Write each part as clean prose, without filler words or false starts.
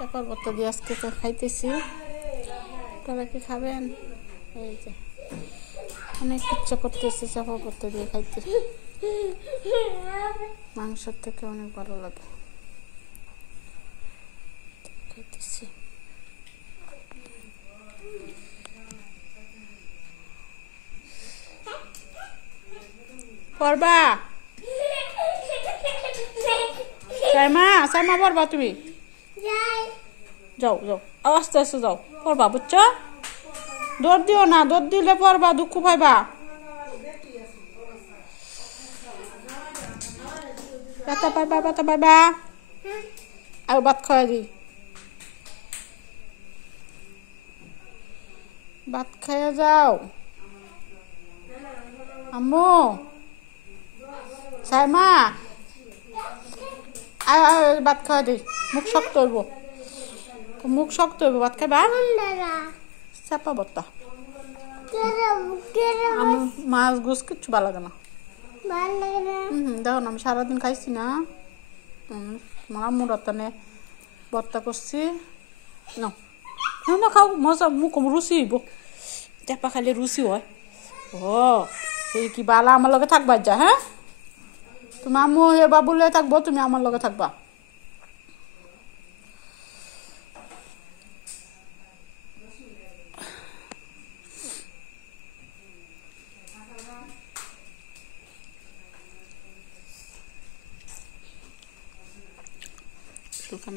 চাপার ভর্তা দিয়ে আজকে তো খাইতেছি। আপনারা কি খাবেন? এই যে অনেক ইচ্ছা করতেছে চাপা ভর্তা দিয়ে খাইতে, মাংসের থেকে অনেক ভালো লাগে। খাইতেছি। পড়বা সাইমা, সাইমা পড়বা তুমি? যাও যাও, আস্তে আস্তে যাও, পড়বা বুঝছো? দৌড় দিও না, দৌড় দিলে পড়বা দুঃখ পাইবা। ব্যথা পাইবা, ব্যথা পাইবা। আর ভাত খাওয়াই দি, ভাত খাইয়া যাও। আম্মু, সাইমা ভাত খাওয়া দি, মুখ শক্ত হইব, মুখ শক্ত হইব, ভাত খাইবা। চাপা ভর্তা আমার মাছ গোস কিচ্ছু ভালো লাগে না। দেখো না, আমি সারাদিন খাইছি না, আমার আম্মুর রাতানে ভর্তা করছি। না না খাও, মজা, মুখ রুচি হইব, চাপা খাইলে রুচি হয়। ও এই কি বালা আমার লগে থাকবা যা? হ্যাঁ, তুমি আম্মু হে বাবুলে থাকবো, তুমি আমার লগে থাকবা। Suka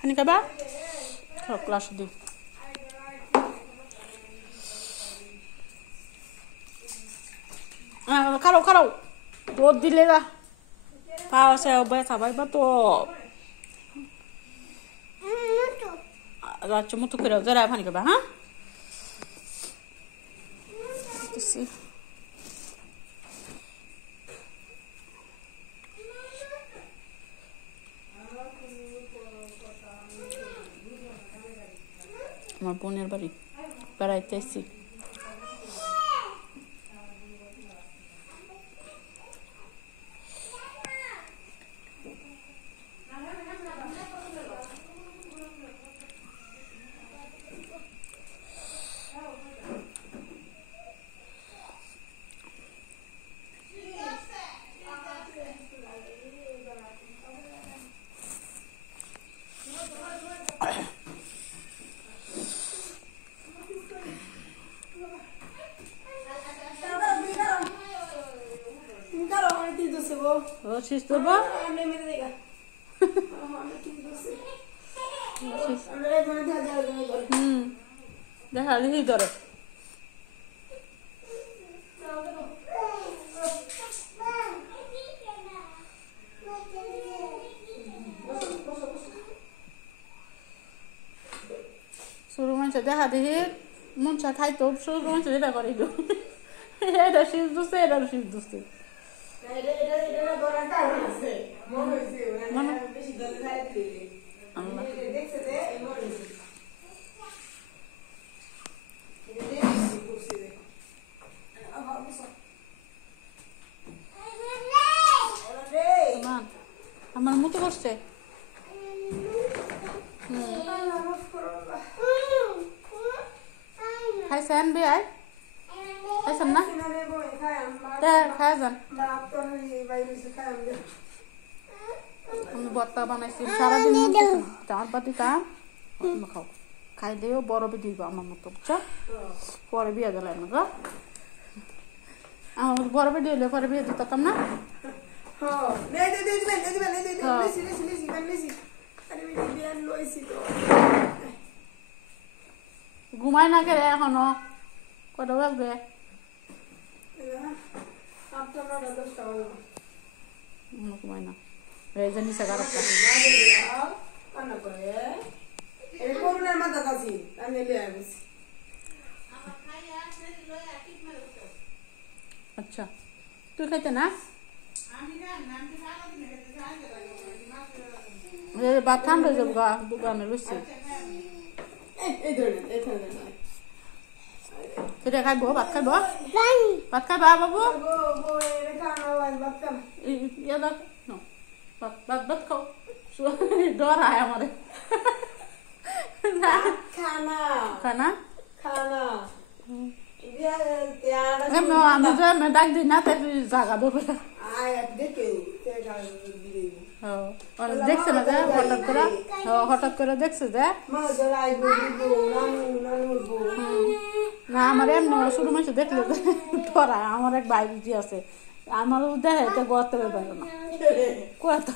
Hani ka ba? Sarap klase din. Karaw, karaw. Tuod dili la. Para sa sabay ba to? Racho mo to karaw. Zara hani ka ba, ha? Ito আমার বোনের বাড়ি বেড়াইতে আসছি। Sis ba? দেখা দেখি ধরে শুরু মানুষ দেখা দেখি মন চা খাইতো, শুরু মানুষ এটা করে এটা শীষ দুসে, এটা শীষ দুসে। আমার মতো করছে। খাইছেন বিয়াই? খাইছেন না? খাই যান। আমি ভর্তা বানাইছি সারাদিন, চার পাতি কাম খাও, খাই দিও, বরফে দিব আমার মতো, বুঝছো? পরে বিয়ে দিলাম না, আমার মতো বরফে দিলে পরে বিয়ে দিতাম না। ঘুমাই না কে এখনো? কটা বাজবে? ঘুমাই না, এই যে নিচে গাড়াটা আচ্ছা, তুই খাইতে না? ভাত ঠান্ডা হয়ে যাবো, দোকানে বসছি। এটা খাইব, ভাত খাইব, ভাত খাইবা বাবু? ভাত ভাত খাও ডরায় আমারে খানা খানা খানা আমি যে ডাক দিই না তাই জাগা দেবো দেখছে না যে হঠাৎ করে দেখছে যে না আমার এমনি শুরু মাসে দেখলে যে ধরা আমার এক ভাই বুঝি আছে আমার দেখে এটা গড়তে পারো না কত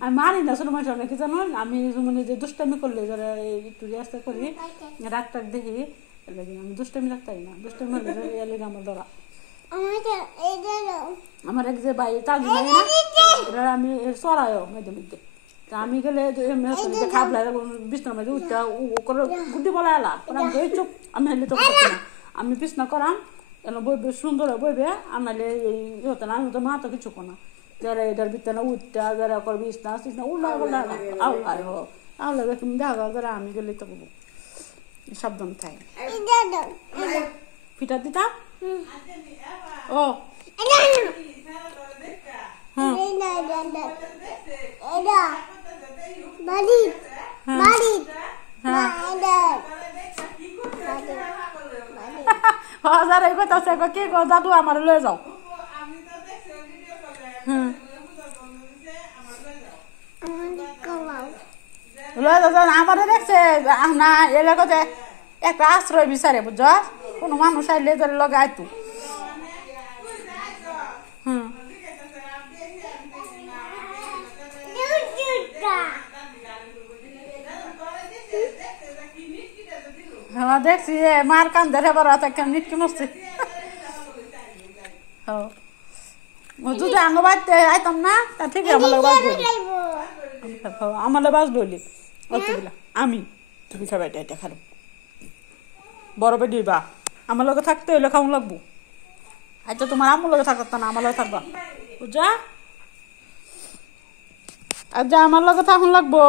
আমি মারি না শুরু মাসে অনেকে জানো আমি মানে যে দুষ্টামি করলে যারা একটু রেস্তা করি রাগ টাক দেখি আমি দুষ্টামি রাখতাই না দুষ্টামি হলে এলে আমার ধরা আমার এক যে ভাই তাজ না আমি চড়াইও মধ্যে মধ্যে আমি গেলে খাবলা বিছনার মধ্যে উঠটা করে গুটি বলা এলা আমি চোখ আমি হেলে চোখ না আমি বিছনা করাম এলো বইবে সুন্দর বইবে আমালে এই হতো না আমি তো মা তো কিছু কোনা যারা এটার ভিতরে উঠটা যারা করবি বিছনা সিছনা উল্লা বললা আউলাই হো আউলা তুমি দেখা যারা আমি গেলে তো সাবধান থাকে ফিটা দিতাম ও যারা কথা কি গো দাদু আমার লয়ে যাও লয়ে যাও আমারও দেখছে না এলাকাতে একটা আশ্রয় বিচারে বুঝছ কোনো মানুষ আইলে ধরে লগাই তো হ্যাঁ দেখছি মার কান ধরে বড় নিটকি মরছে যদি আঙ্গ বাড়তে আইতাম না তা ঠিক আমার লোক বাস ধরি আমার লোক বাস ধরলি অতগুলা আমি পিঠা বাইটা এটা খালো বড় বেটি বা আমার লগে থাকতে হইলে খাওয়া লাগবো আচ্ছা তোমার আমার লগে থাকতো না আমার লগে থাকবা বুঝা আচ্ছা আমার লগে থাকুন লাগবো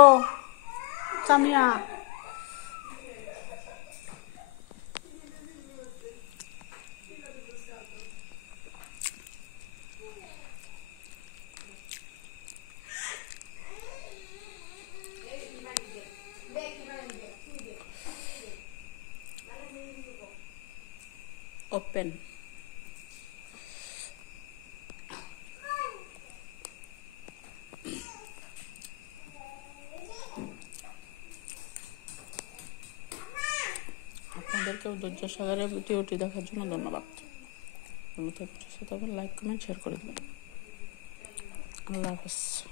সামিয়া open আপনাদেরকেও ধৈর্য সহকারে ভিডিওটি দেখার জন্য ধন্যবাদ লাইক কমেন্ট শেয়ার করে দেবেন আল্লাহ হাফেজ